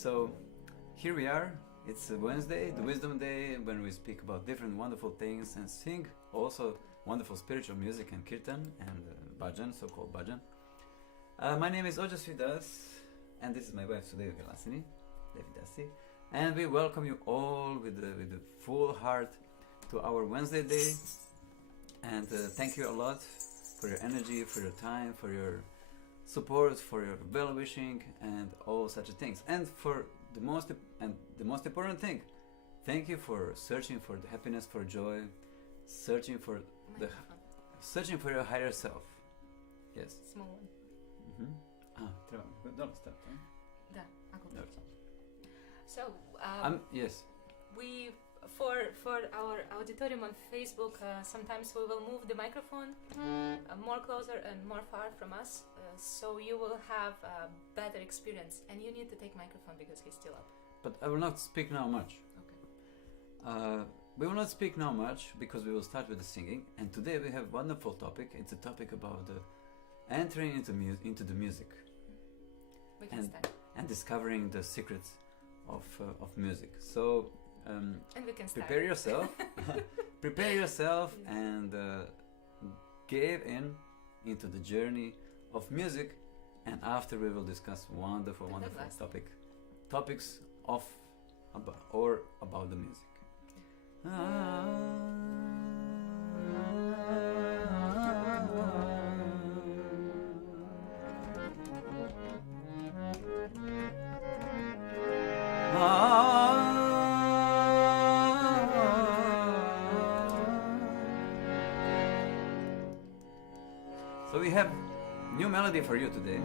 So here we are. It's a Wednesday, the Wisdom Day, when we speak about different wonderful things and sing also wonderful spiritual music and kirtan and bhajan, so-called bhajan. My name is Ojasvi and this is my wife Sudevi Vilasini, and we welcome you all with a full heart to our Wednesday day. And thank you a lot for your energy, for your time, for your support, for your well-wishing and all such things. And for the most important thing, thank you for searching for the happiness, for joy, searching for your higher self. Yes. Small one. Treba. Dobro, start. Da, ako pričam. So, yes. we for our auditorium on Facebook, sometimes we will move the microphone more closer and more far from us, so you will have a better experience. And you need to take microphone because he's still up. But I will not speak now much. Okay. We will not speak now much because we will start with the singing. And today we have a wonderful topic. It's a topic about entering into the music. We can start. And discovering the secrets of music. So and we can start. prepare yourself. Prepare yourself and give into the journey of music. And after we will discuss wonderful topics about the music. So we have new melody for you today.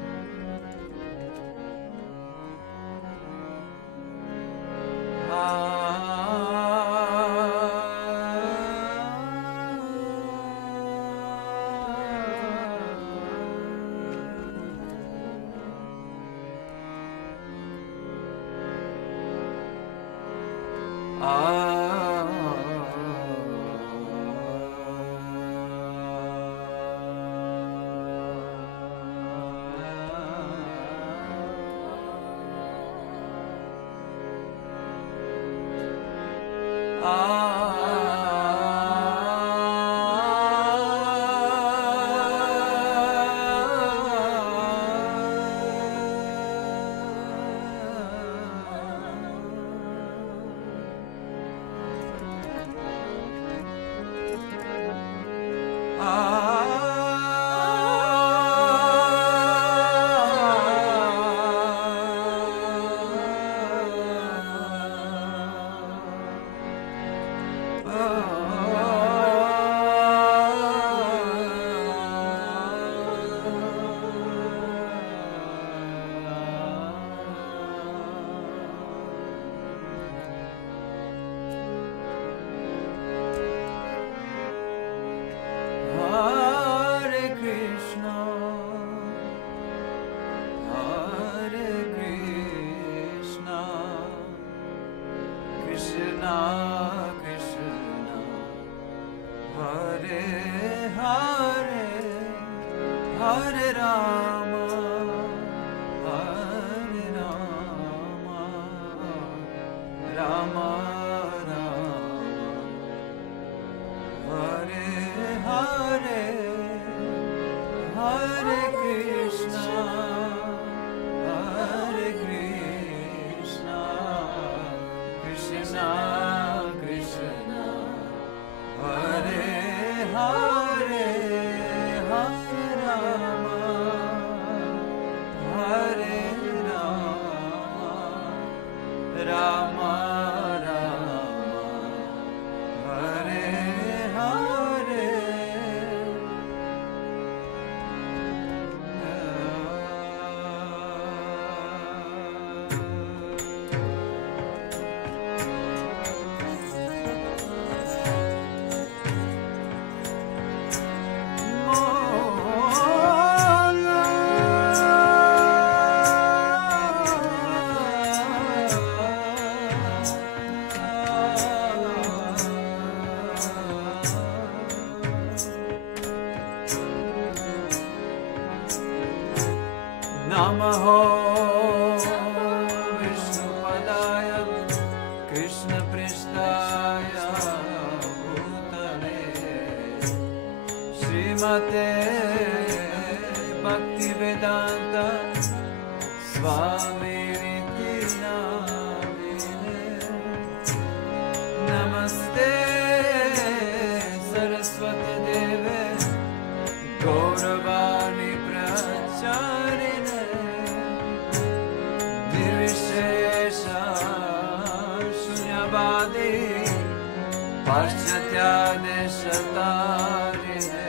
Namaho Vishnu Srimate Bhaktivedanta Swami Riti Namine Namaste Saraswati Deve Gauravani Pracharine Nirvishesha Shunyavadi Paschatya Deshatarine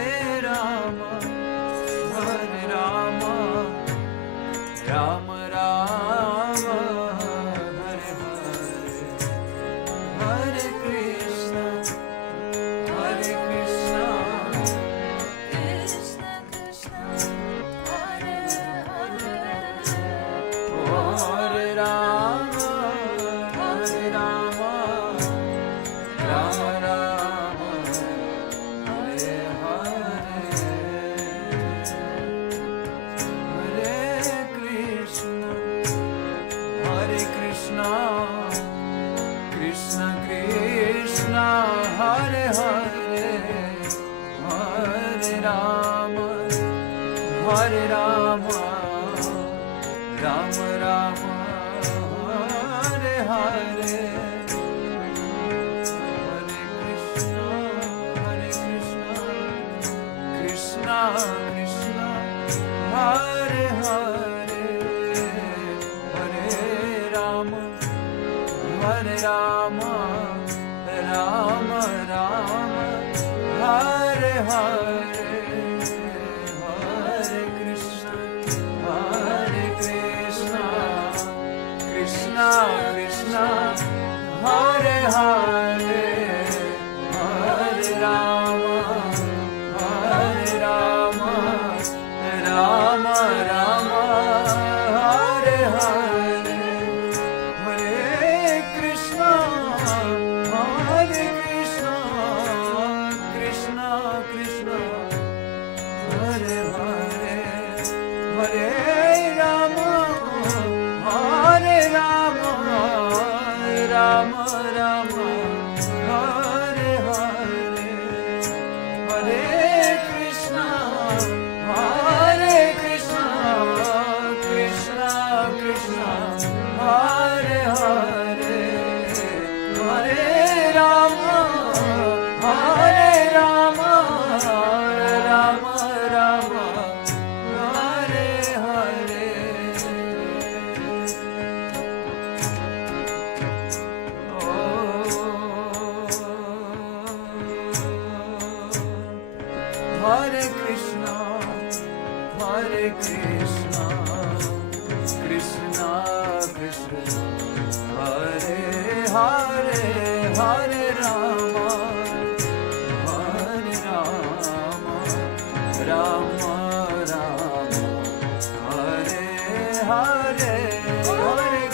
Hare Rama, Rama Rama, Hare Hare, Hare Krishna, Krishna Krishna, Hare Hare, Hare Rama, Rama Rama, Hare Hare. Krishna, Hare Hare, Hare Rama, Rama Rama, Hare Hare, Hare Krishna, Krishna Krishna, Hare Hare, Hare Rama, Rama Rama, Hare Hare, Hare Krishna, Krishna Krishna, Hare Hare, Hare Rama, Rama Rama, Hare Hare. Hare Krishna, Krishna Krishna, Hare Hare, Hare Rama, Rama Rama, Hare Hare, Hare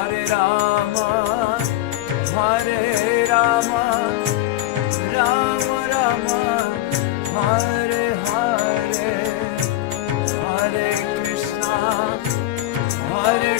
Hare Rama, Hare Rama, Rama Rama, Hare Hare, Hare Krishna, Hare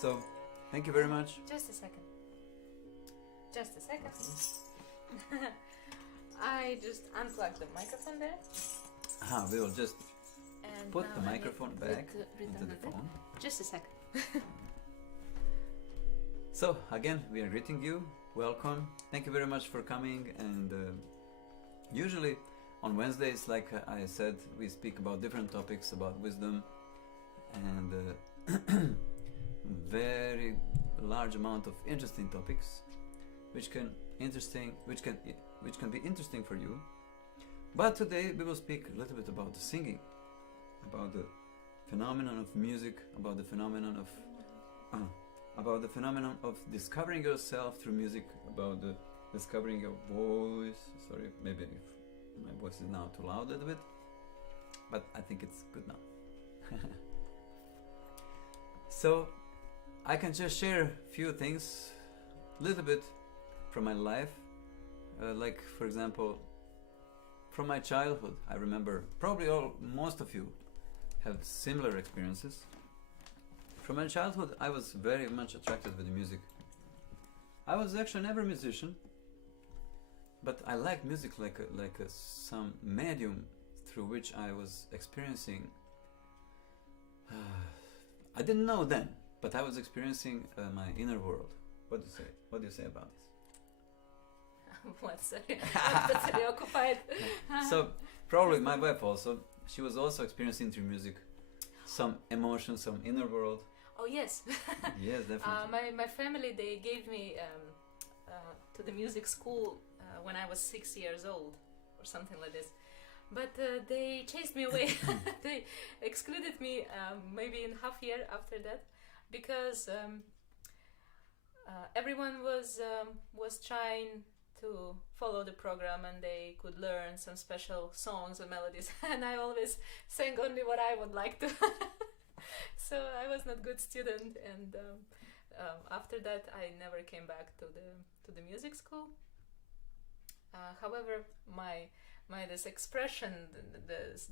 So, thank you very much. Just a second. Just a second. I just unplugged the microphone there. We will just And put now the I microphone need back to return into the it. phone. Just a second. So again, we are greeting you. Welcome. Thank you very much for coming. And usually on Wednesdays, like I said, we speak about different topics about wisdom and very large amount of interesting topics, which can be interesting for you. But today we will speak a little bit about the singing, about the phenomenon of music, about the phenomenon of discovering yourself through music, about the discovering your voice. Sorry, maybe if my voice is now too loud a little bit, but I think it's good now. So I can just share a few things, a little bit from my life, like for example, from my childhood. I remember probably most of you have similar experiences. From my childhood, I was very much attracted with the music. I was actually never a musician, but I liked music like some medium through which I was experiencing. I didn't know then, but I was experiencing my inner world. What do you say? What do you say about this? What's totally occupied? So probably my wife also. She was also experiencing through music some emotion, some inner world. Oh yes. Yes, definitely. My family, they gave me to the music school when I was 6 years old or something like this. But they chased me away. They excluded me maybe in half year after that, because everyone was trying to follow the program, and they could learn some special songs and melodies, and I always sang only what I would like to. So I was not good student, and after that I never came back to the music school. However, my this expression,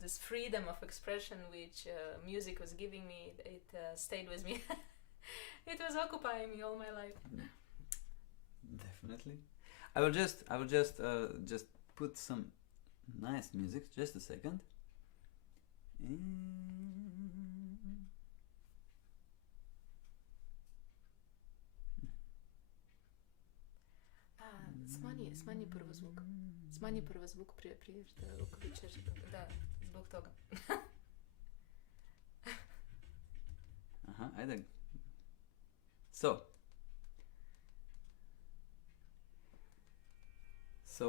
this freedom of expression which music was giving me, it stayed with me. It was occupying me all my life. Definitely. I will just put some nice music. Just a second. Smanji prvo zvuk. Smanji prvo zvuk prije što uključeš. Da, zbog toga. Aha, ajde. So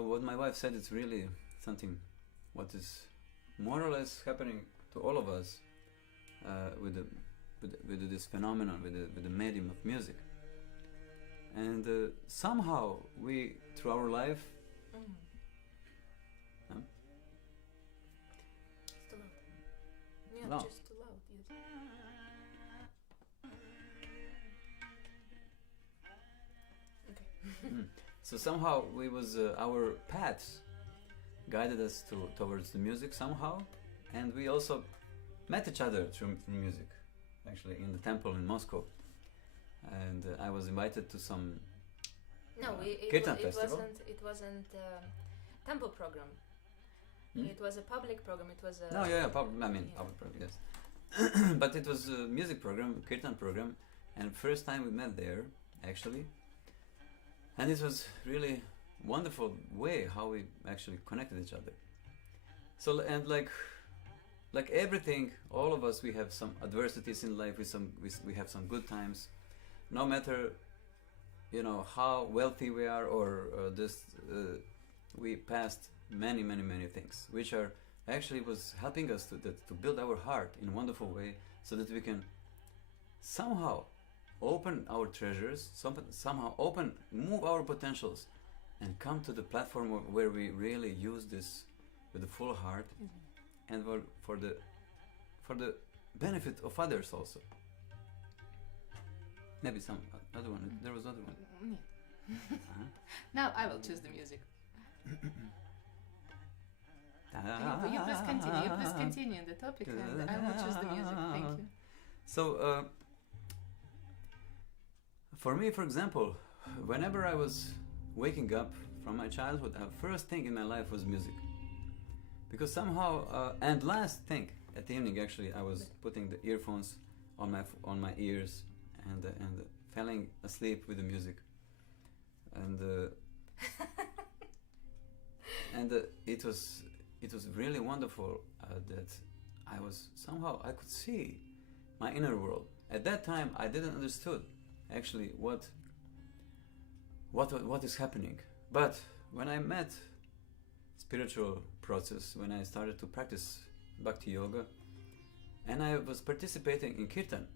what my wife said is really something what is more or less happening to all of us with this phenomenon, with the medium of music. And somehow we, through our life, It's too loud. Yeah, Loud. just too loud. Yes. Okay. So somehow we was our paths guided us towards the music somehow, and we also met each other through music, actually in the temple in Moscow. And I was invited to some Kirtan festival. It wasn't temple program. It was a public program. It was a public program, yes. But it was a music program, Kirtan program, and first time we met there, actually. And it was really wonderful way how we actually connected each other. So, and like everything, all of us, we have some adversities in life. We have some good times. No matter, how wealthy we are, or we passed many things, which are actually was helping us to build our heart in a wonderful way, so that we can somehow open our treasures, somehow move our potentials, and come to the platform where we really use this with a full heart, and for the benefit of others also. Maybe some other one. There was other one. Yeah. Now I will choose the music. You please continue the topic, and I will choose the music. Thank you. So, for me, for example, whenever I was waking up from my childhood, first thing in my life was music. Because somehow, and last thing at the evening, actually, I was putting the earphones on my ears and falling asleep with the music, and it was really wonderful that I could see my inner world. At that time, I didn't understood actually what is happening. But when I met spiritual process, when I started to practice Bhakti Yoga, and I was participating in Kirtan,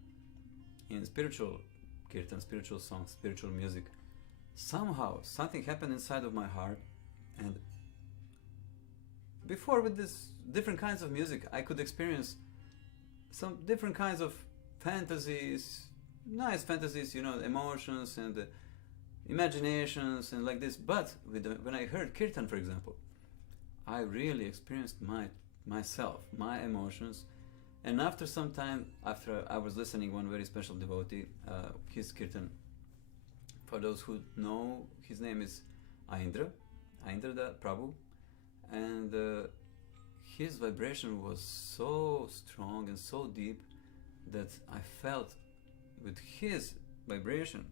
in spiritual Kirtan, spiritual songs, spiritual music, somehow something happened inside of my heart. And before, with this different kinds of music, I could experience some different kinds of fantasies, nice fantasies, emotions and imaginations and like this. But when I heard Kirtan, for example, I really experienced myself, my emotions. And after some time, after I was listening one very special devotee, his Kirtan, for those who know, his name is Aindra Prabhu, and his vibration was so strong and so deep that I felt with his vibration,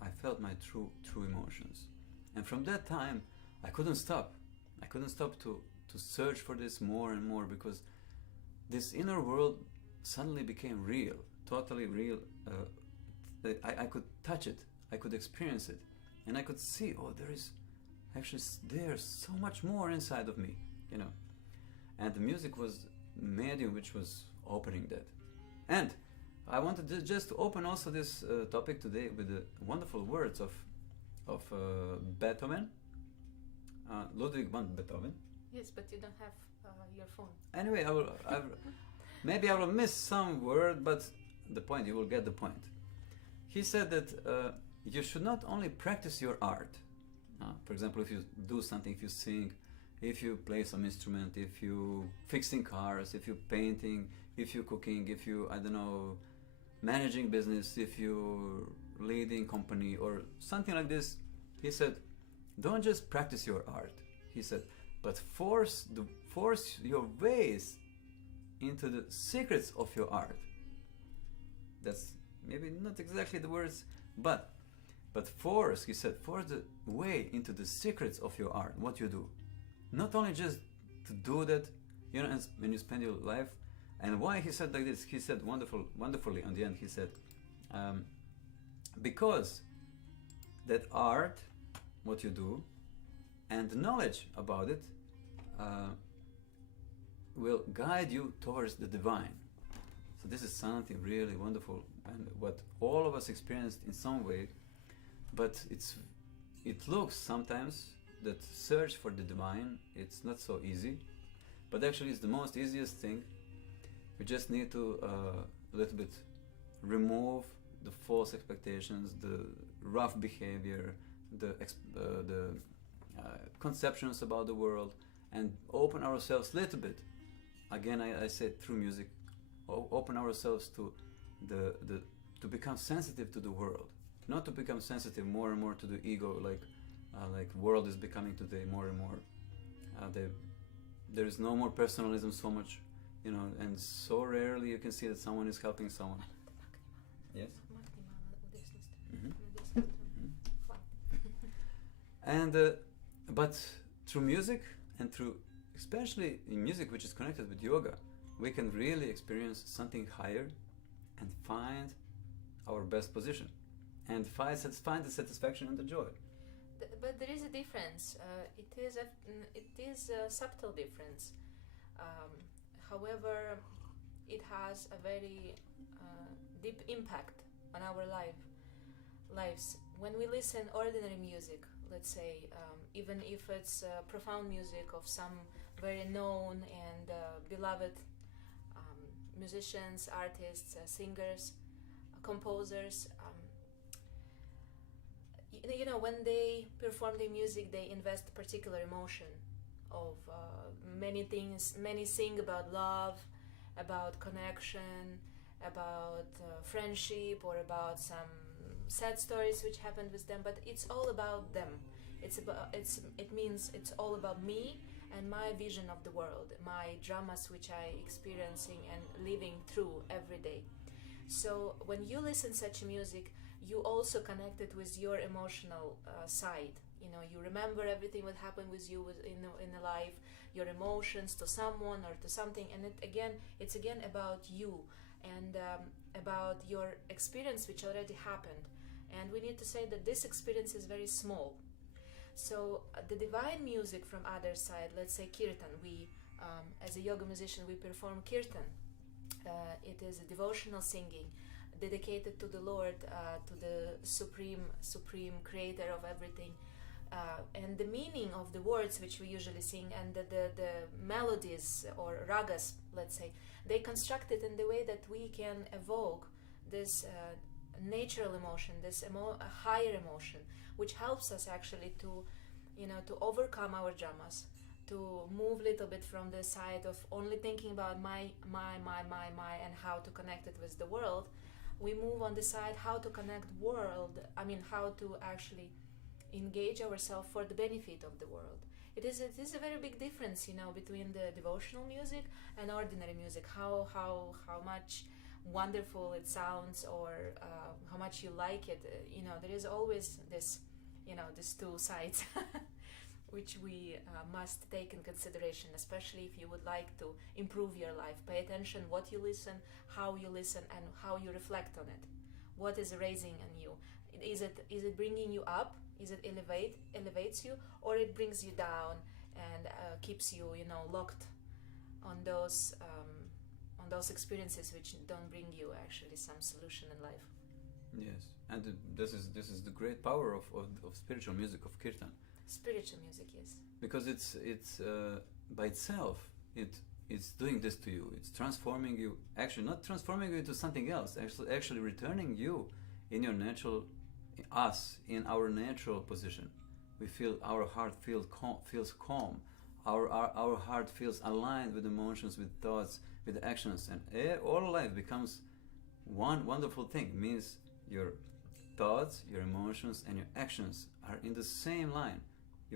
I felt my true emotions. And from that time, I couldn't stop to search for this more and more, because this inner world suddenly became real, totally real. I could touch it, I could experience it, and I could see, there's so much more inside of me, And the music was medium which was opening that. And I wanted to just open also this topic today with the wonderful words of Beethoven, Ludwig van Beethoven. Yes, but you don't have your phone. Anyway, maybe I will miss some word, but you will get the point. He said that you should not only practice your art. For example, if you do something, if you sing, if you play some instrument, if you fixing cars, if you painting, if you cooking, if you, managing business, if you leading company or something like this. He said, don't just practice your art. He said, but force your ways into the secrets of your art. That's maybe not exactly the words, but force, he said, force the way into the secrets of your art, what you do. Not only just to do that, and when you spend your life. And why he said like this? He said wonderfully on the end, he said, because that art, what you do, and the knowledge about it will guide you towards the divine. So this is something really wonderful, and what all of us experienced in some way. But it looks sometimes that search for the divine, it's not so easy, but actually it's the most easiest thing. We just need to a little bit remove the false expectations, the rough behavior, the conceptions about the world, and open ourselves a little bit. Again, I said through music, open ourselves to to become sensitive to the world, not to become sensitive more and more to the ego, like world is becoming today more and more. There is no more personalism so much, and so rarely you can see that someone is helping someone. Yes. Mm-hmm. And but through music, and through especially in music which is connected with yoga, we can really experience something higher and find our best position and find the satisfaction and the joy. But there is a difference. It is a subtle difference. However, it has a very deep impact on our lives. When we listen ordinary music, let's say, even if it's profound music of some very known and beloved musicians, artists, singers, composers, when they perform their music, they invest particular emotion of many things. Many sing about love, about connection, about friendship, or about some sad stories which happened with them, but it's all about them. It means it's all about me and my vision of the world, my dramas which I experiencing and living through every day. So when you listen such music, you also connect it with your emotional side. You know, you remember everything what happened with you in the life, your emotions to someone or to something, and it's again about you and about your experience which already happened. And we need to say that this experience is very small. So the divine music from other side, let's say kirtan, we as a yoga musician we perform kirtan. It is a devotional singing dedicated to the Lord, to the supreme creator of everything. And the meaning of the words which we usually sing and the melodies or ragas, let's say, they construct it in the way that we can evoke this natural emotion, this higher emotion, which helps us actually to, to overcome our dramas, to move a little bit from the side of only thinking about my, and how to connect it with the world. We move on the side how to connect how to actually engage ourselves for the benefit of the world. It is a very big difference, between the devotional music and ordinary music. How much wonderful it sounds, or how much you like it. There is always this, these two sides, which we must take in consideration, especially if you would like to improve your life. Pay attention what you listen, how you listen, and how you reflect on it. What is raising on you? Is it bringing you up? Is it elevates you, or it brings you down and keeps you, locked on those experiences which don't bring you actually some solution in life? Yes, and this is the great power of spiritual music, of kirtan. Spiritual music, yes. Because it's by itself, it's doing this to you. It's transforming you. Actually, not transforming you into something else. Actually returning you in your natural, us in our natural position. We feel our heart feels calm. Our heart feels aligned with emotions, with thoughts, with actions, and all life becomes one wonderful thing. It means your thoughts, your emotions, and your actions are in the same line.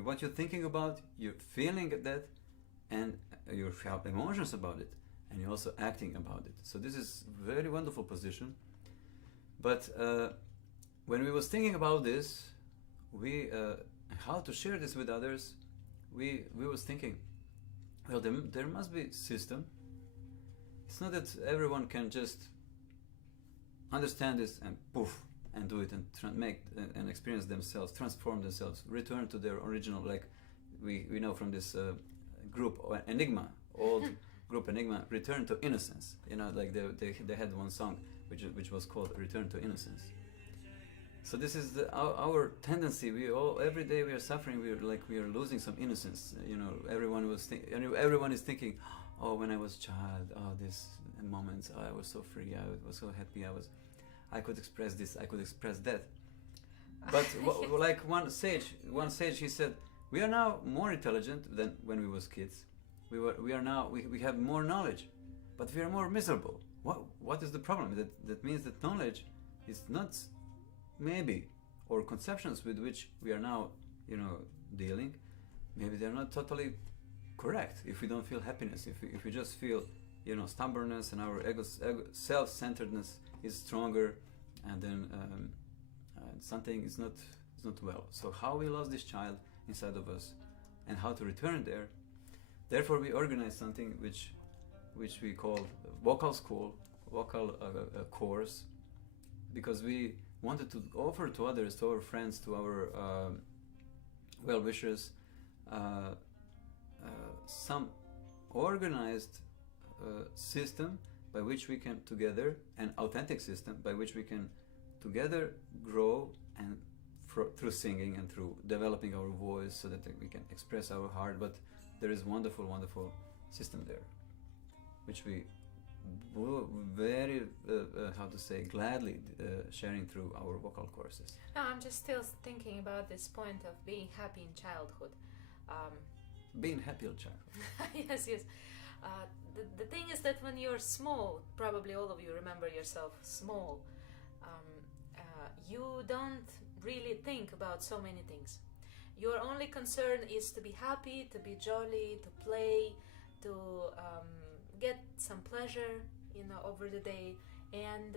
What you're thinking about, you're feeling that, and you have emotions about it, and you're also acting about it. So this is very wonderful position. But when we was thinking about this, we how to share this with others, we was thinking, well, there must be system. It's not that everyone can just understand this and poof and do it and make and experience themselves, transform themselves, return to their original, like we know from this group Enigma, old group Enigma, return to innocence. Like they had one song which was called Return to Innocence. So this is our tendency. Every day we are suffering. We are losing some innocence. Everyone is thinking, oh, when I was a child, oh, these moments, I was so free, I was so happy, I could express this, I could express that. But like one sage, he said, we are now more intelligent than when we was kids. We are now, we have more knowledge, but we are more miserable. What is the problem? That means that knowledge is not maybe, or conceptions with which we are now, dealing, maybe they're not totally correct. If we don't feel happiness, if we just feel, stubbornness, and our self-centeredness is stronger, and then something is not well. So how we lost this child inside of us, and how to return there. Therefore, we organize something which we call vocal school, vocal course, because we wanted to offer to others, to our friends, to our well-wishers, some organized system by which we can together, an authentic system by which we can together grow, and through singing and through developing our voice so that we can express our heart. But there is wonderful system there, which we very gladly sharing through our vocal courses. No, I'm just still thinking about this point of being happy in childhood. Being happy in childhood. Yes. The thing is that when you're small, probably all of you remember yourself small, you don't really think about so many things. Your only concern is to be happy, to be jolly, to play, to get some pleasure, over the day, and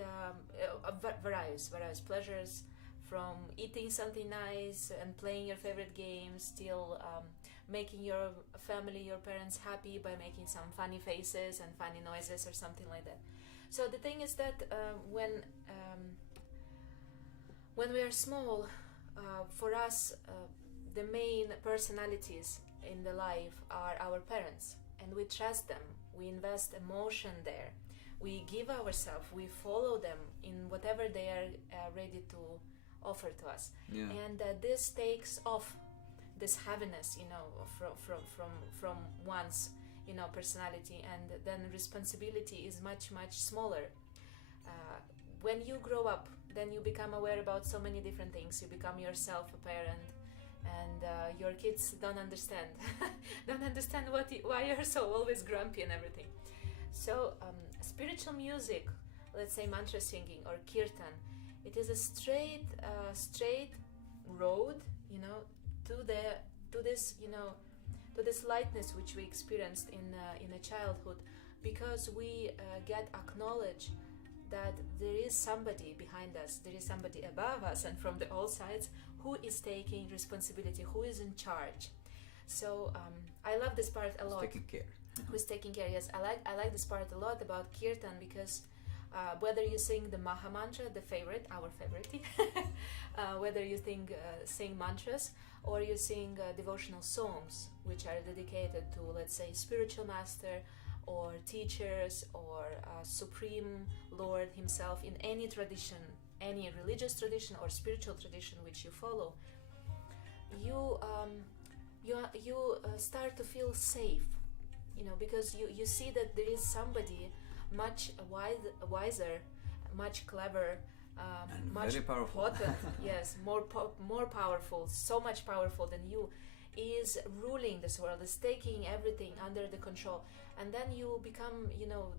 various pleasures, from eating something nice and playing your favorite games, till making your family, your parents happy by making some funny faces and funny noises or something like that. So the thing is that when we are small, for us, the main personalities in the life are our parents, and we trust them. We invest emotion there. We give ourselves. We follow them in whatever they are ready to offer to us. Yeah. And this takes off this heaviness, from one's, personality, and then responsibility is much smaller. When you grow up, then you become aware about so many different things. You become yourself a parent, and your kids don't understand why you're so always grumpy and everything. So spiritual music, let's say mantra singing or kirtan, it is a straight road, to this lightness which we experienced in a childhood, because we get acknowledged that there is somebody behind us, there is somebody above us, and from all sides, who is taking responsibility, who is in charge. So I love this part a lot. Taking care. Who's taking care? Yes, I like this part a lot about kirtan, because whether you sing the Maha Mantra, our favorite, whether you sing mantras, or you sing devotional songs which are dedicated to, let's say, spiritual master or teachers or Supreme Lord himself, in any tradition, any religious tradition or spiritual tradition which you follow, you start to feel safe, because you see that there is somebody much wiser, much clever, And much very powerful. potent, yes, more powerful, so much powerful than you, is ruling this world, is taking everything under the control, and then you become,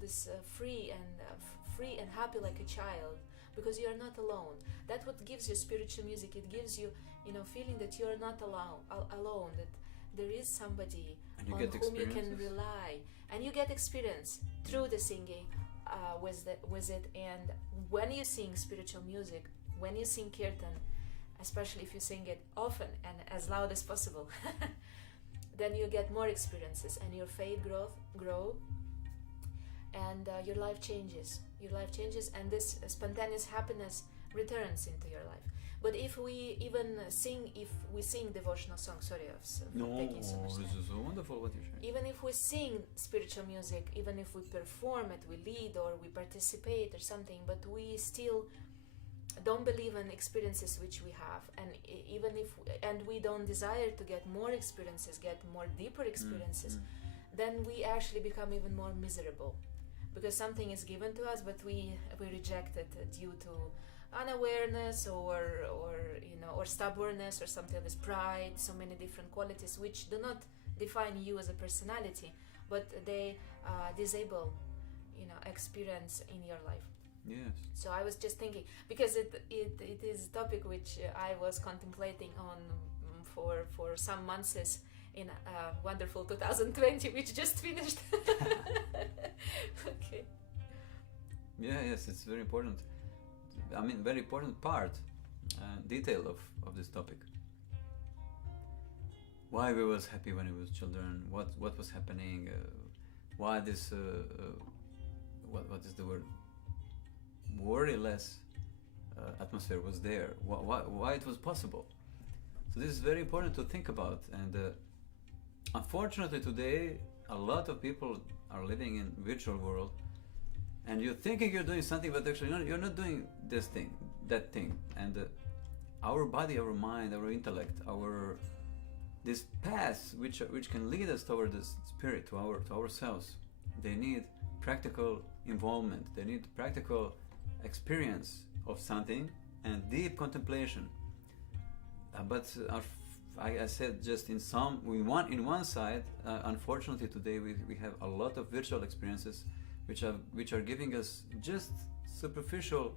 this free and happy like a child, because you are not alone. That's what gives you spiritual music. It gives you, feeling that you are not alone, that there is somebody on whom you can rely, and you get experience through the singing with it. And when you sing spiritual music, when you sing kirtan, especially if you sing it often and as loud as possible, then you get more experiences, and your faith grow, and your life changes. And this spontaneous happiness returns into your life. But if we sing devotional songs, taking so much time. This is so wonderful what you share. Even if we sing spiritual music, even if we perform it, we lead or we participate or something, but we still don't believe in experiences which we have, and we don't desire to get more experiences, get more deeper experiences, then we actually become even more miserable, because something is given to us, but we reject it due to unawareness or stubbornness or something like this, pride, so many different qualities which do not define you as a personality, but they disable experience in your life. Yes. So I was just thinking, because it is a topic which I was contemplating on for some months in wonderful 2020, which just finished. Okay. Yes, it's very important. Very important part, detail of this topic. Why we was happy when we was children? What was happening? Why this? What is the word? Worry-less atmosphere was there. Why it was possible? So this is very important to think about. And unfortunately today, a lot of people are living in virtual world, and you're thinking you're doing something, but actually you're not doing this thing, that thing. And our body, our mind, our intellect, this path which can lead us toward this spirit, to ourselves, they need practical involvement. They need practical experience of something and deep contemplation. But I said just in one side, unfortunately today we have a lot of virtual experiences which are giving us just superficial,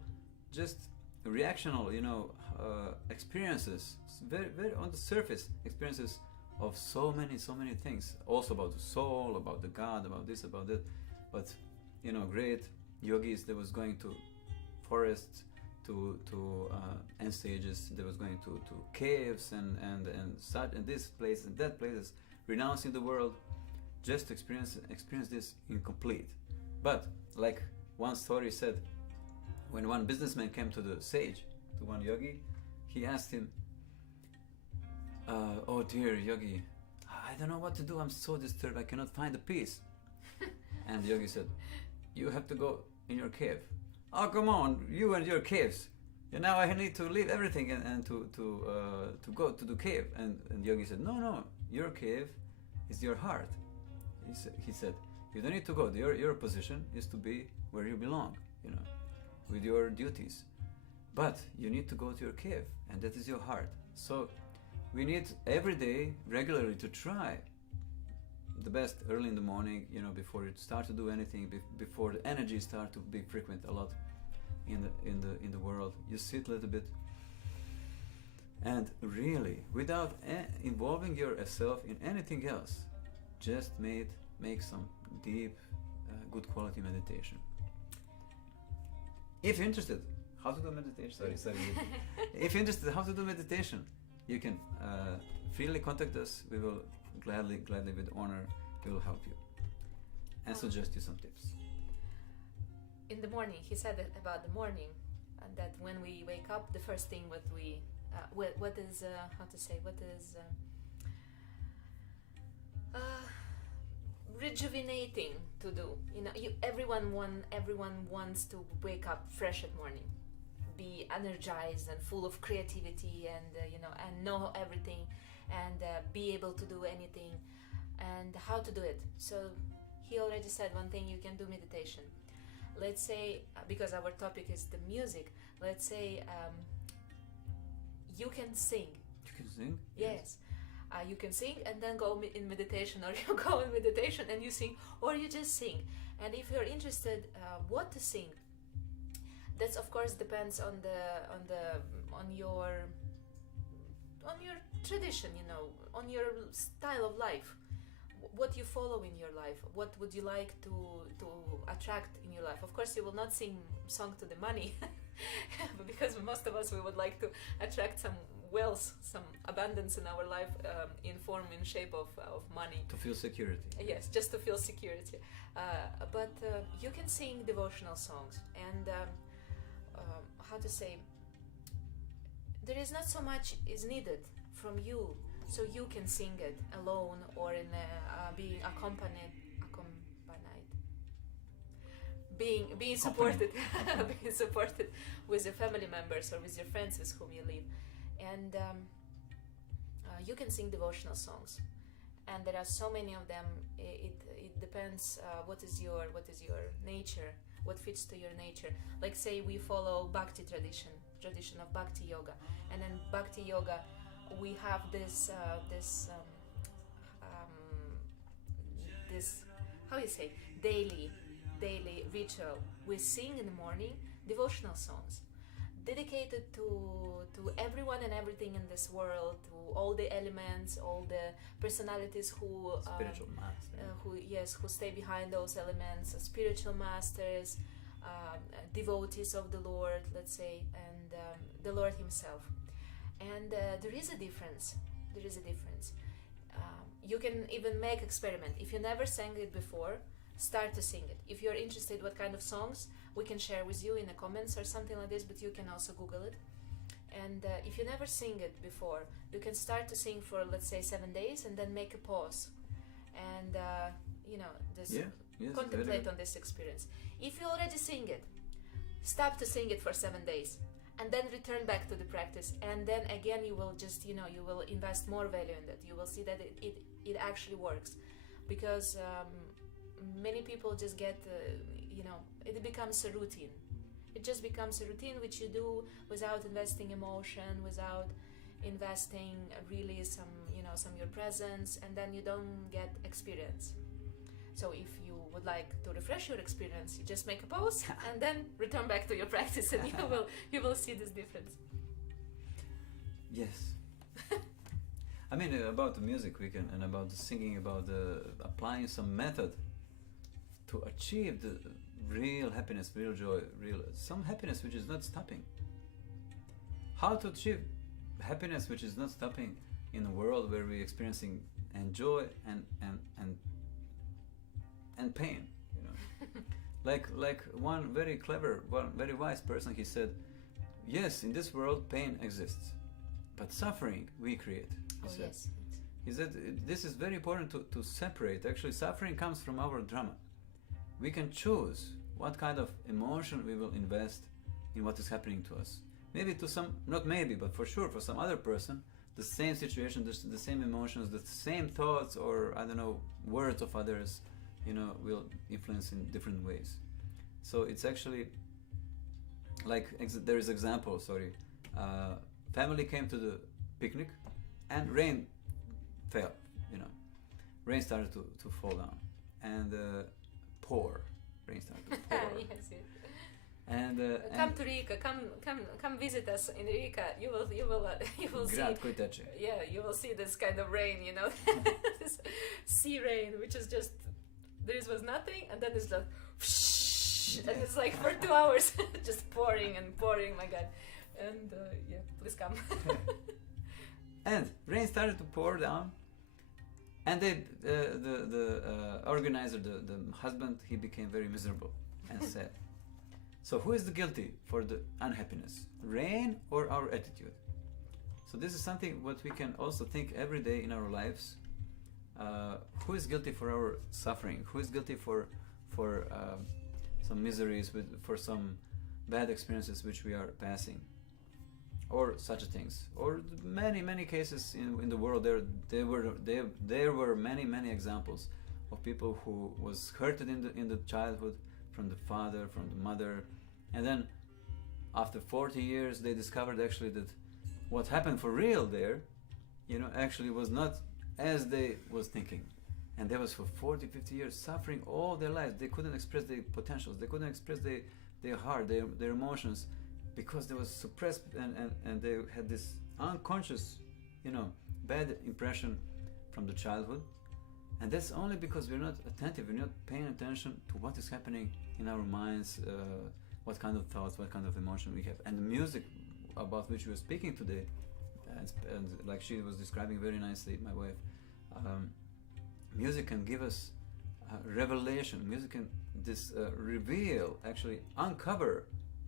just reactional, experiences, very, very on the surface experiences of so many things, also about the soul, about the God, about this, about that. But great yogis, they was going to forests, to end stages, they was going to caves and such, and this place and that places, renouncing the world, just to experience this incomplete. But like one story said, when one businessman came to the sage, to one yogi, he asked him, oh dear yogi, I don't know what to do, I'm so disturbed, I cannot find the peace. And the yogi said, you have to go in your cave. Oh, come on, you and your caves. Now I need to leave everything and to go to the cave. And the yogi said, no, your cave is your heart. He said, you don't need to go. Your position is to be where you belong, with your duties. But you need to go to your cave, and that is your heart. So we need every day, regularly, to try the best early in the morning, before you start to do anything, before the energy start to be frequent a lot in the world. You sit a little bit, and really, without involving yourself in anything else, just make some deep, good quality meditation. If you're interested, how to do meditation? Sorry. If you're interested how to do meditation, you can freely contact us. We will gladly with honor, we will help you and suggest you some tips. In the morning, he said about the morning, and that when we wake up, the first thing what is rejuvenating to do. Everyone wants to wake up fresh at morning, be energized and full of creativity, and and know everything, and be able to do anything, and how to do it. So he already said one thing: you can do meditation. Let's say, because our topic is the music, let's say you can sing. You can sing? Yes. You can sing and then go in meditation, or you go in meditation and you sing, or you just sing. And if you're interested what to sing, that's of course depends on your tradition, on your style of life, what you follow in your life, what would you like to attract in your life. Of course, you will not sing song to the money, because most of us, we would like to attract some wealth, some abundance in our life, in shape of money. To feel security. Yes, just to feel security. But you can sing devotional songs, and how to say, there is not so much is needed from you, so you can sing it alone or in being accompanied, being supported, being supported with your family members or with your friends with whom you live, and you can sing devotional songs, and there are so many of them. It depends what is your nature, what fits to your nature. Like say we follow Bhakti tradition of Bhakti yoga, and in Bhakti yoga we have this how you say, daily ritual. We sing in the morning devotional songs dedicated to everyone and everything in this world, to all the elements, all the personalities who spiritual masters, who stay behind those elements, spiritual masters, devotees of the Lord, let's say, and the Lord himself. And there is a difference. You can even make experiment. If you never sang it before, start to sing it. If you're interested what kind of songs, we can share with you in the comments or something like this, but you can also Google it. And if you never sing it before, you can start to sing for, let's say, 7 days, and then make a pause and contemplate on this experience. If you already sing it, stop to sing it for 7 days and then return back to the practice, and then again you will just you will invest more value in that. You will see that it actually works, because many people just get it becomes a routine. It just becomes a routine which you do without investing emotion, without investing really some your presence, and then you don't get experience. So if you would like to refresh your experience, you just make a pause and then return back to your practice, and you will see this difference. Yes. I mean, about the music we can, and about the singing, about applying some method to achieve the real happiness, real joy, some happiness which is not stopping. How to achieve happiness which is not stopping in a world where we're experiencing joy and pain, you know. like one very clever, one very wise person, he said, yes, in this world pain exists, but suffering we create. Yes. He said this is very important to separate. Actually, suffering comes from our drama. We can choose what kind of emotion we will invest in what is happening to us. Maybe to some, not maybe, but for sure for some other person, the same situation, the same emotions, the same thoughts, or I don't know, words of others, you know, will influence in different ways. So it's actually like there is example. Family came to the picnic, and rain fell. You know, rain started to fall down, and rain started to pour. Yes. And come to Riga. Come visit us in Riga. You will see. Yeah, you will see this kind of rain. You know, this sea rain, which is just there was nothing, and then it's like, whoosh, and it's like for 2 hours just pouring and pouring. My God, and yeah, please come. And rain started to pour down, and the organizer, the husband, he became very miserable and sad. So who is the guilty for the unhappiness, rain or our attitude? So this is something what we can also think every day in our lives. Who is guilty for our suffering? Who is guilty for some miseries, for some bad experiences which we are passing, or such things, or many cases in the world. There were many examples of people who was hurted in the childhood from the father, from the mother, and then after 40 years they discovered actually that what happened for real there, you know, actually was not as they was thinking, and they was for 40-50 years suffering all their lives. They couldn't express their potentials, they couldn't express their heart, their emotions, because they was suppressed, and they had this unconscious, you know, bad impression from the childhood. And that's only because we're not attentive, we're not paying attention to what is happening in our minds, what kind of thoughts, what kind of emotion we have. And the music about which we were speaking today, and like she was describing very nicely, my wife, music can give us revelation. Music can reveal, actually uncover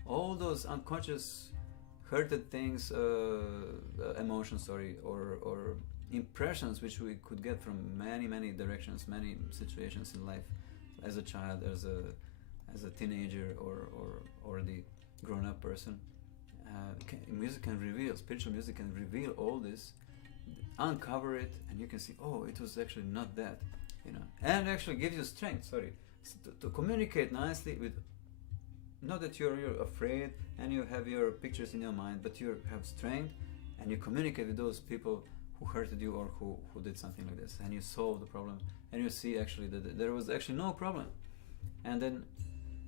all those unconscious hurted things, emotions, or impressions which we could get from many directions, many situations in life, as a child, as a teenager, or the grown-up person. Music can reveal, spiritual music can reveal all this, uncover it, and you can see, oh, it was actually not that, you know, and actually gives you strength, to communicate nicely with, not that you're afraid and you have your pictures in your mind, but you have strength, and you communicate with those people who hurted you, or who did something like this, and you solve the problem, and you see actually that there was actually no problem, and then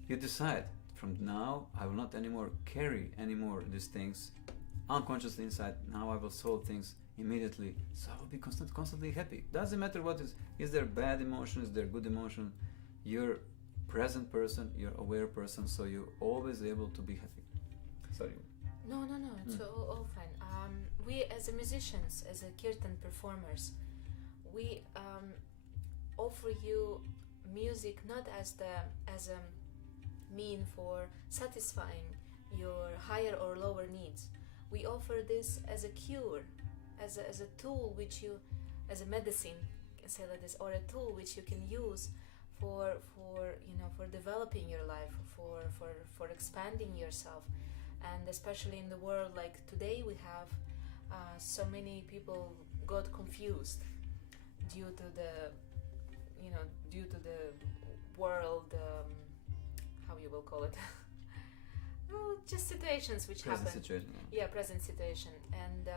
you decide, from now I will not anymore carry anymore these things unconsciously inside. Now I will solve things immediately, so I will be constantly happy. Doesn't matter what is there bad emotion, is there good emotion, you're present person, you're aware person, so you're always able to be happy. Sorry. No, it's all fine. We as musicians, as Kirtan performers, we offer you music not as a mean for satisfying your higher or lower needs. We offer this as a cure, as a tool which you, as a medicine, can say like this, or a tool which you can use for developing your life, for expanding yourself. And especially in the world like today, we have so many people got confused due to the world, how you will call it, well, just situations which happen. Present situation. And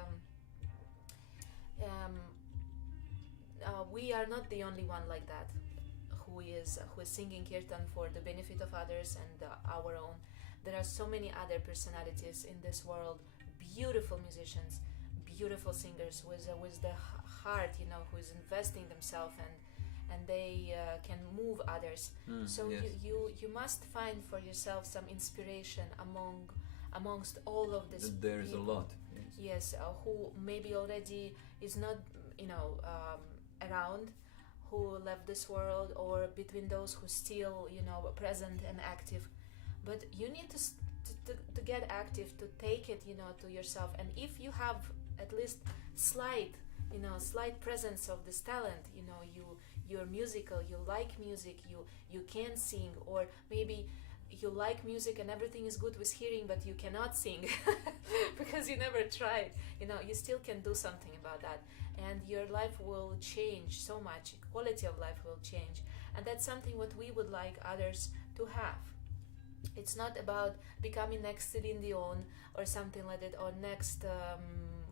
we are not the only one like that, who who is singing kirtan for the benefit of others and our own. There are so many other personalities in this world, beautiful musicians, beautiful singers with the heart, who is investing themselves and they can move others. So yes. you must find for yourself some inspiration amongst all of this. There is a people. lot. Yes, who maybe already is not around, who left this world, or between those who still present and active. But you need to get active, to take it to yourself. And if you have at least slight presence of this talent, you're musical, you like music, you can sing, or maybe you like music and everything is good with hearing, but you cannot sing because you never tried. You still can do something about that, and your life will change so much. Quality of life will change, and that's something what we would like others to have. It's not about becoming next Celine Dion or something like that, or next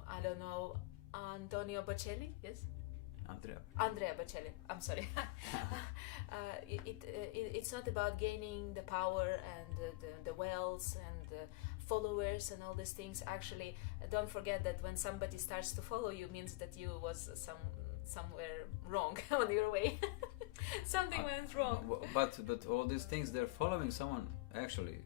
I don't know, Antonio Bocelli. Yes, Andrea Bocelli. I'm sorry. It's not about gaining the power and the wealth and followers and all these things. Actually, don't forget that when somebody starts to follow you, means that you was somewhere wrong on your way. Something went wrong. But all these things, they're following someone actually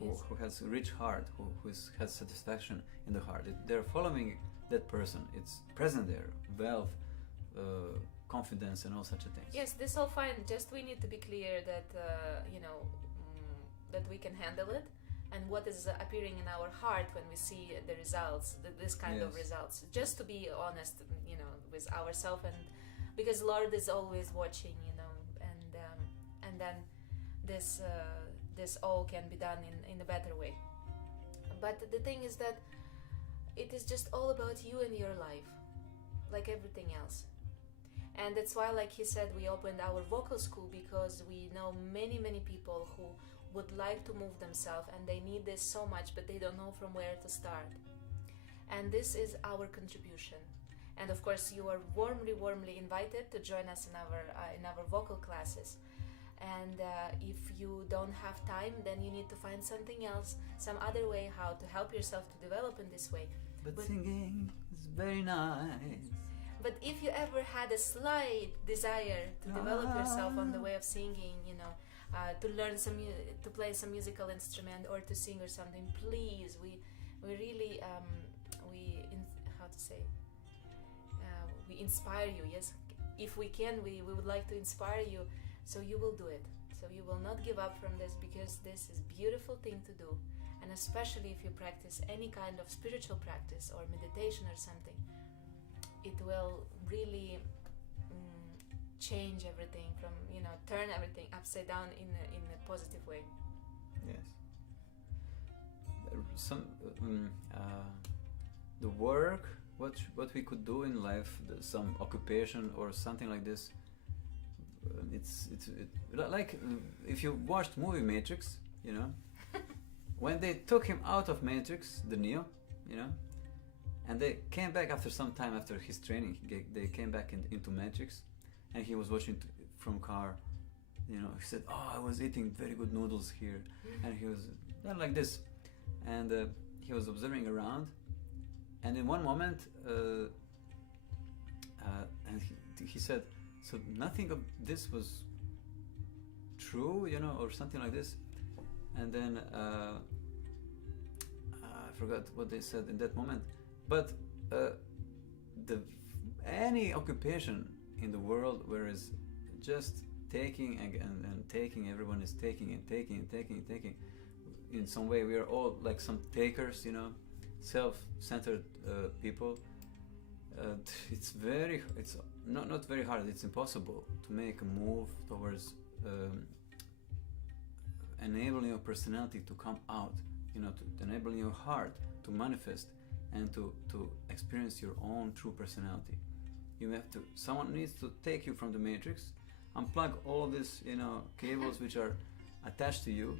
who has a rich heart, who has satisfaction in the heart. They're following that person. It's present there, wealth, confidence, and all such a things. Yes, this all fine. Just we need to be clear that that we can handle it, and what is appearing in our heart when we see the results, this kind of results. Just to be honest, with ourselves, and because Lord is always watching, and then this all can be done in a better way. But the thing is that it is just all about you and your life, like everything else. And that's why, like he said, we opened our vocal school, because we know many people who would like to move themselves, and they need this so much, but they don't know from where to start. And this is our contribution. And of course, you are warmly invited to join us in our vocal classes. And if you don't have time, then you need to find something else, some other way how to help yourself to develop in this way. But singing is very nice. But if you ever had a slight desire to develop yourself on the way of singing, to learn to play some musical instrument or to sing or something, please, we really we inspire you. Yes, if we can, we would like to inspire you, so you will do it. So you will not give up from this, because this is beautiful thing to do, and especially if you practice any kind of spiritual practice or meditation or something, it will really change everything from turn everything upside down in a positive way. Yes. Some the work, what we could do in life, some occupation or something like this. It's like if you watched movie Matrix, when they took him out of Matrix, the Neo, and they came back after some time after his training. They came back into Matrix, and he was watching from car. He said, "Oh, I was eating very good noodles here," and he was like this, and he was observing around, and in one moment, and he said, "So nothing of this was true, or something like this," and then I forgot what they said in that moment. But any occupation in the world where is just taking and taking, everyone is taking and taking and taking and taking. In some way, we are all like some takers, self-centered people. It's not very hard. It's impossible to make a move towards enabling your personality to come out, to enabling your heart to manifest and to experience your own true personality. Someone needs to take you from the matrix, unplug all these, cables which are attached to you,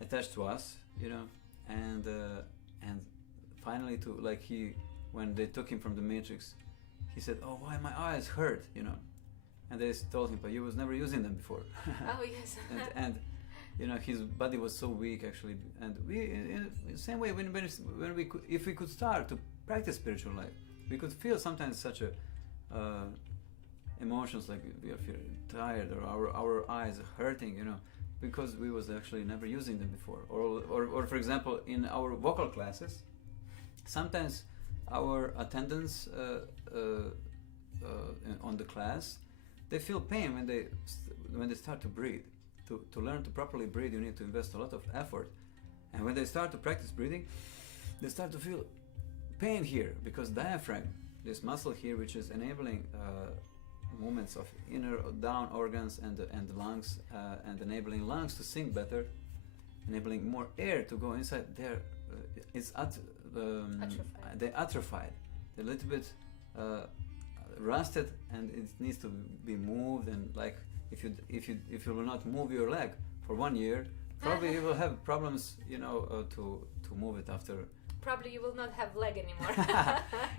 attached to us, and finally when they took him from the matrix, he said, "Oh, why my eyes hurt," and they told him, but you was never using them before. Oh yes. and you know, his body was so weak actually, and we in the same way when we could, if we could start to practice spiritual life, we could feel sometimes such a emotions like we are feeling tired or our eyes hurting, you know, because we was actually never using them before. Or for example, in our vocal classes, sometimes our attendants on the class, they feel pain when they start to breathe. To learn to properly breathe, you need to invest a lot of effort. And when they start to practice breathing, they start to feel pain here, because diaphragm, this muscle here, which is enabling movements of inner down organs and the lungs, and enabling lungs to sing better, enabling more air to go inside there, they atrophied. They're a little bit rusted, and it needs to be moved. And like if you will not move your leg for 1 year, probably you will have problems, you know, to move it after. Probably you will not have leg anymore.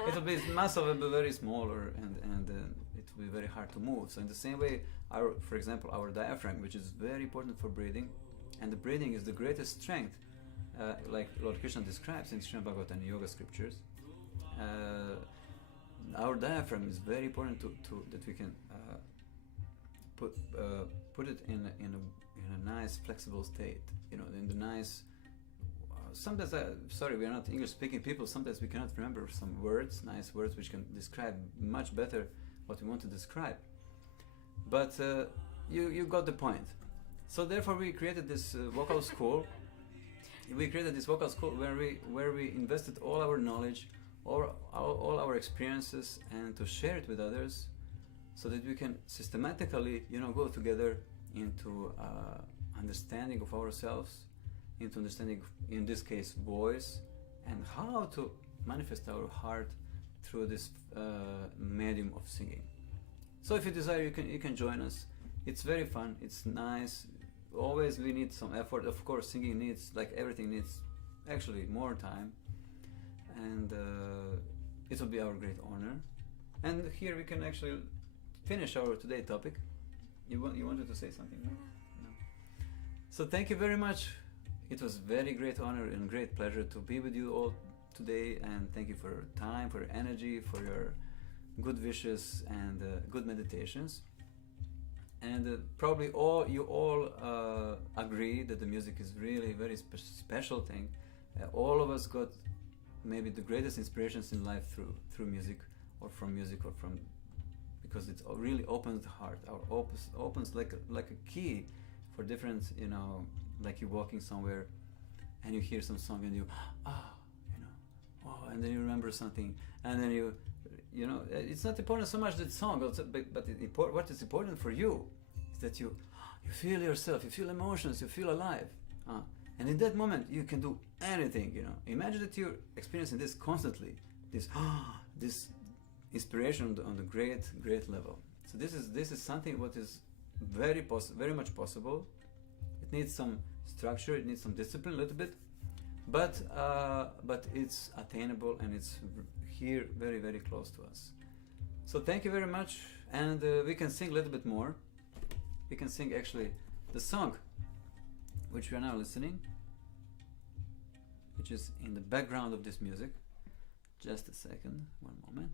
It will be muscle will be very smaller, and it will be very hard to move. So in the same way, for example, our diaphragm, which is very important for breathing, and the breathing is the greatest strength, like Lord Krishna describes in Srimad Bhagavatam and Yoga scriptures. Our diaphragm is very important to that we can put it in a nice flexible state, you know, in the nice. Sometimes, sorry, we are not English-speaking people. Sometimes we cannot remember some words, nice words, which can describe much better what we want to describe. But you got the point. So therefore, we created this vocal school. We created this vocal school where we invested all our knowledge, all our experiences, and to share it with others, so that we can systematically, you know, go together into understanding of ourselves, into understanding, in this case, voice, and how to manifest our heart through this medium of singing. So if you desire, you can join us. It's very fun. It's nice. Always we need some effort. Of course, singing needs, like everything, needs actually more time. And it will be our great honor. And here we can actually finish our today topic. You wanted to say something? No? No. So thank you very much. It was very great honor and great pleasure to be with you all today, and thank you for your time, for your energy, for your good wishes and good meditations. And probably you all agree that the music is really a very special thing. All of us got maybe the greatest inspirations in life through music, or from music, or from, because it really opens the heart, or opens like a key for different, you know, like you're walking somewhere and you hear some song and you and then you remember something, and then you know, it's not important so much that song, but what is important for you is that you feel yourself, you feel emotions, you feel alive, and in that moment you can do anything, you know. Imagine that you're experiencing this constantly, this inspiration on the great level. So this is something what is very much possible. It needs some structure, it needs some discipline a little bit, but it's attainable, and it's here very close to us. So thank you very much, and we can sing a little bit more. We can sing actually the song which we are now listening, which is in the background of this music. Just a second, one moment.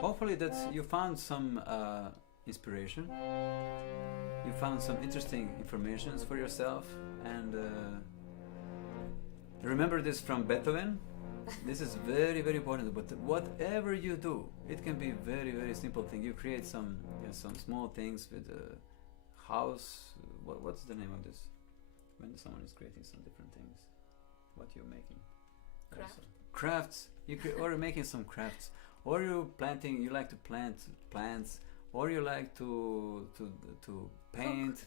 Hopefully that you found some inspiration, you found some interesting information for yourself, and remember this from Beethoven. This is very important. But whatever you do, it can be very simple thing. You create some small things with a house. What's the name of this? When someone is creating some different things, what you're making? Crafts. Or you're making some crafts. Or you like to plant plants, or you like to paint,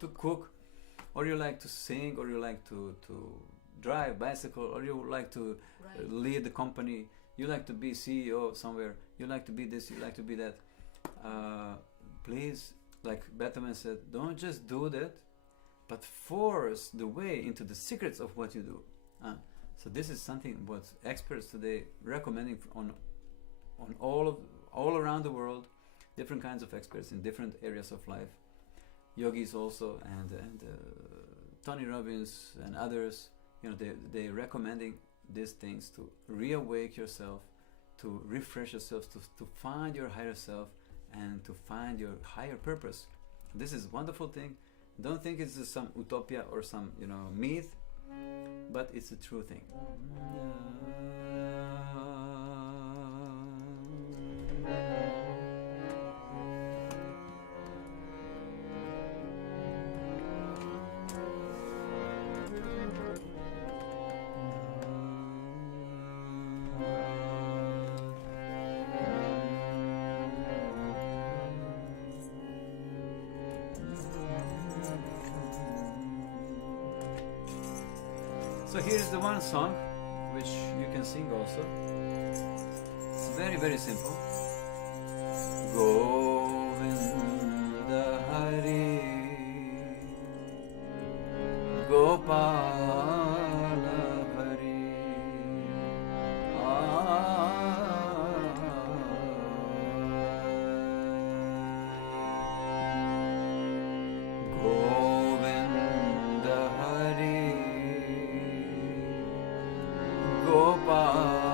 to cook, or you like to sing, or you like to drive bicycle, or you like to lead the company, you like to be CEO somewhere, you like to be this, you like to be that. Please, like Beethoven said, don't just do that, but force the way into the secrets of what you do. So this is something what experts today recommending on all around the world, different kinds of experts in different areas of life, yogis also, and Tony Robbins and others. You know, they recommending these things to reawake yourself, to refresh yourself, to find your higher self, and to find your higher purpose. This is a wonderful thing. Don't think it's just some utopia or some myth, but it's a true thing. So here's the one song which you can sing also. It's very, very simple. Govinda Hari Gopala Hari Govinda Hari Gopala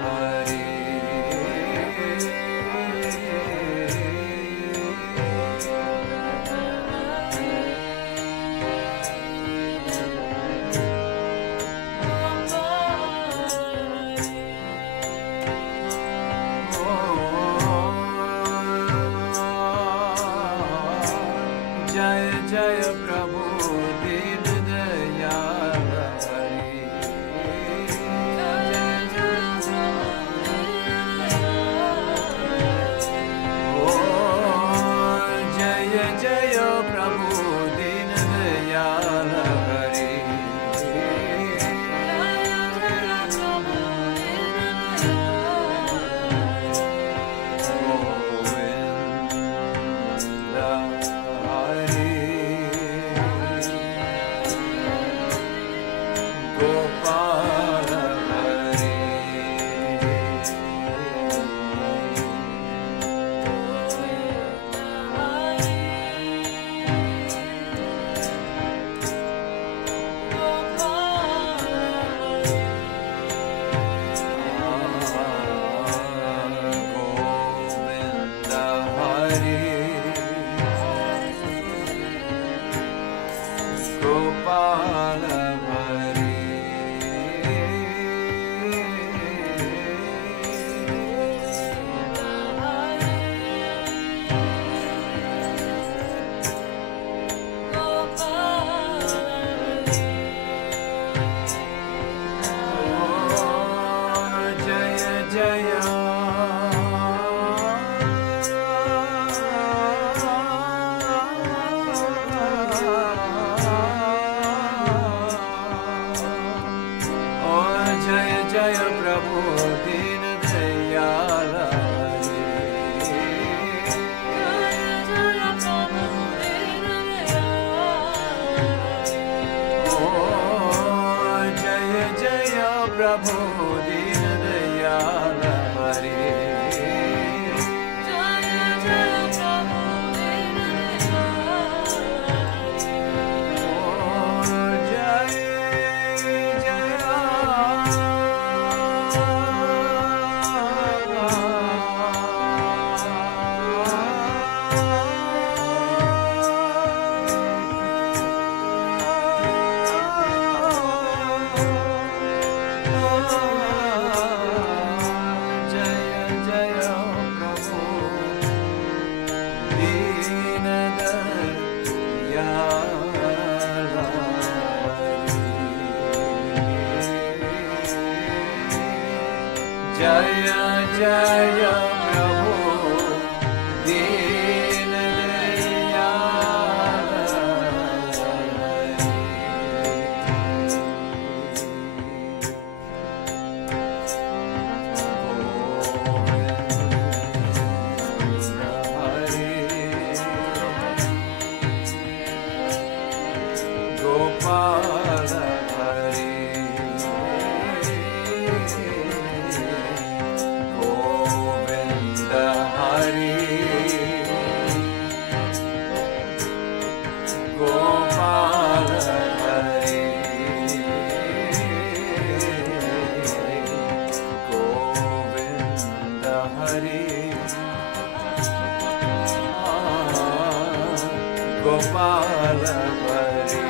Hari. Prabhu Deen Dayal Hari. Jaya Jaya Prabhu Deen Jaya Jaya Prabhu Deen Gopala Hari. Govinda Hari. Gopala Hari. Govinda Hari. Gopala Hari.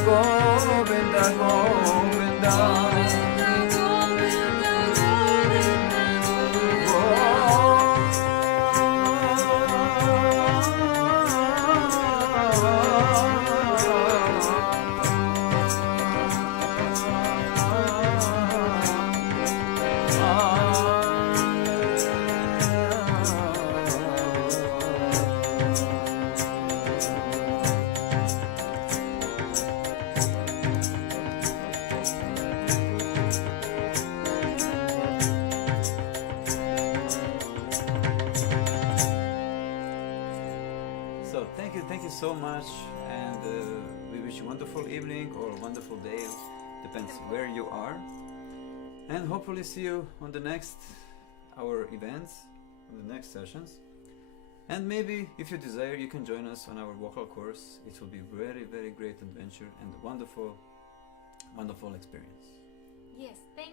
Govinda, Govinda. So thank you so much, and we wish you a wonderful evening or a wonderful day, depends where you are, and hopefully see you on the next our events, on the next sessions, and maybe if you desire you can join us on our vocal course. It will be very, very great adventure and a wonderful experience. Yes, thank